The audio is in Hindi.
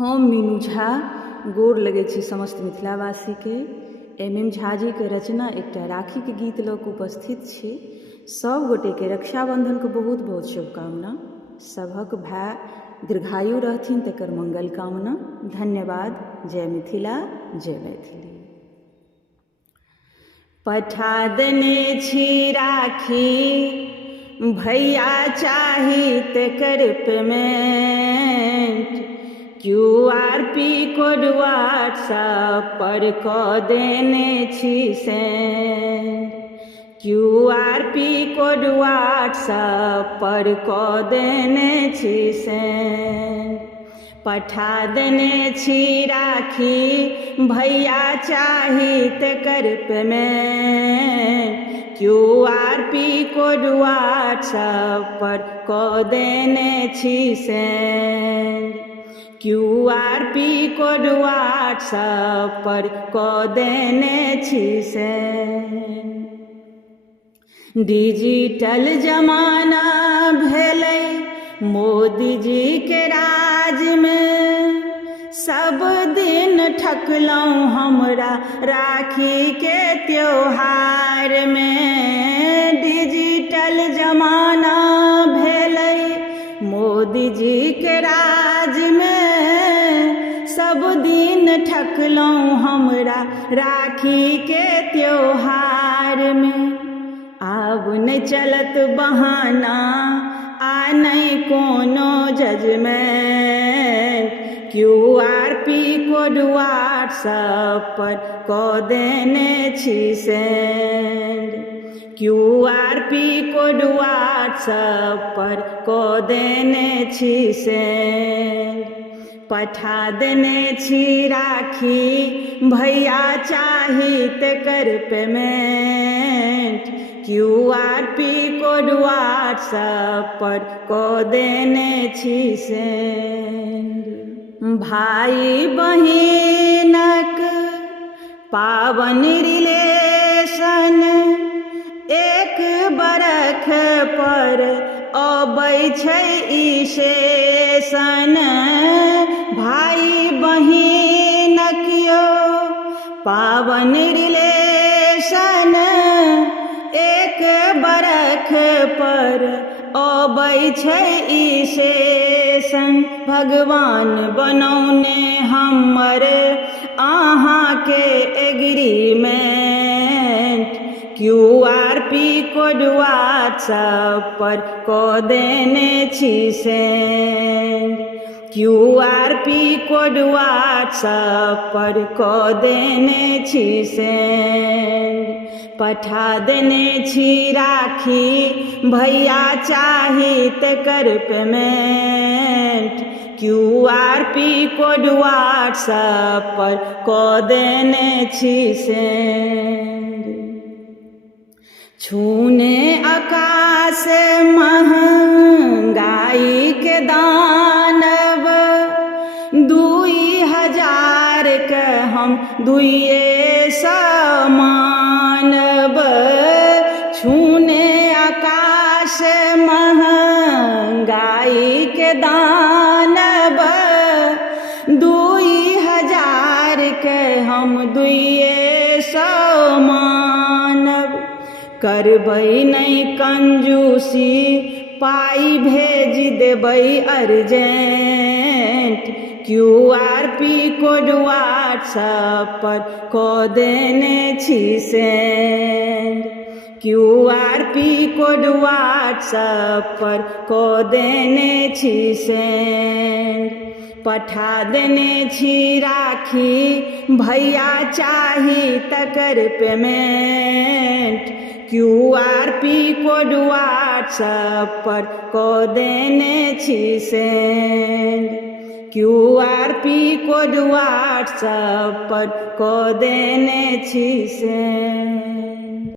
हम मीनू झा गोर लगै छी समस्त मिथिलावासी के। एम झा जी के रचना एकटा राखी के गीत लऽ कऽ उपस्थित छी। सब गोटे के रक्षाबंधन के बहुत बहुत शुभकामना। सभक भाय दीर्घायु रहथिन तकर मंगल कामना। धन्यवाद। जय मिथिला, जय मैथिली। पठा देने छी राखी, भैया चाही तेकर पेमेंट। QRP कोड व्हाट्सएप पर कऽ देने छी सेंड। QRP कोड व्हाट्सएप पर कऽ देने छी सेंड। पठा देने छी राखी, भैया चाही तेकर पेमेंट। QRP कोड व्हाट्सएप पर कऽ देने छी सेंड। QRP कोड व्हाट्सएप पर कऽ देने छी सेंड। डिजिटल जमाना भेलै मोदी जी के राज में। सब दिन ठकलहुँ हमरा राखी के त्योहार में। डिजिटल जमाना भेलै मोदी जी के राज में। सब दिन ठकलहुँ हमरा राखी के त्योहार में। आब नहि चलत बहाना आ नहि कोनो जजमेंट। QRP कोड व्हाट्सएप पर कऽ देने छी सेंड। QRP कोड व्हाट्सएप पर कऽ देने छी सेंड। पठा देने छी राखी, भैया चाही तेकर पेमेंट। QRP कोड व्हाट्सएप पर कऽ देने छी सेंड। भाई बहिनक पावन रिलेशन एक बरख पर अबै छै ई सेशन। भाई बहिनक यौ पावन रिलेशन एक बरख पर अबै छै ई सेशन। भगवान बनौने हमर अहाँके एग्रीमेंट। QRP कोड व्हाट्सएप पर कऽ देने छी सेंड। QRP कोड व्हाट्सएप पर कऽ देने छी सेंड। पठा देने छी राखी, भैया चाही तेकर पेमेंट। QRP कोड व्हाट्सएप पर कऽ देने छी सेंड। छूने आकाश महंगाई के दानव, 2000 के हम 200 मानब। छूने आकाश महंगाई के दानव, 2000 के हम 200 मानब। करबै नहीं कंजूसी, पाई भेज देबै अर्जेंट। QRP कोड व्हाट्सएप पर कऽ देने छी सेंड। QRP कोड व्हाट्सएप पर कऽ देने छी सेंड। पठा देने छी राखी, भैया चाही तकर पेमेंट। QRP कोड व्हाट्सएप पर कऽ देने छी सेंड। QRP कोड व्हाट्सएप पर कऽ देने छी सेंड।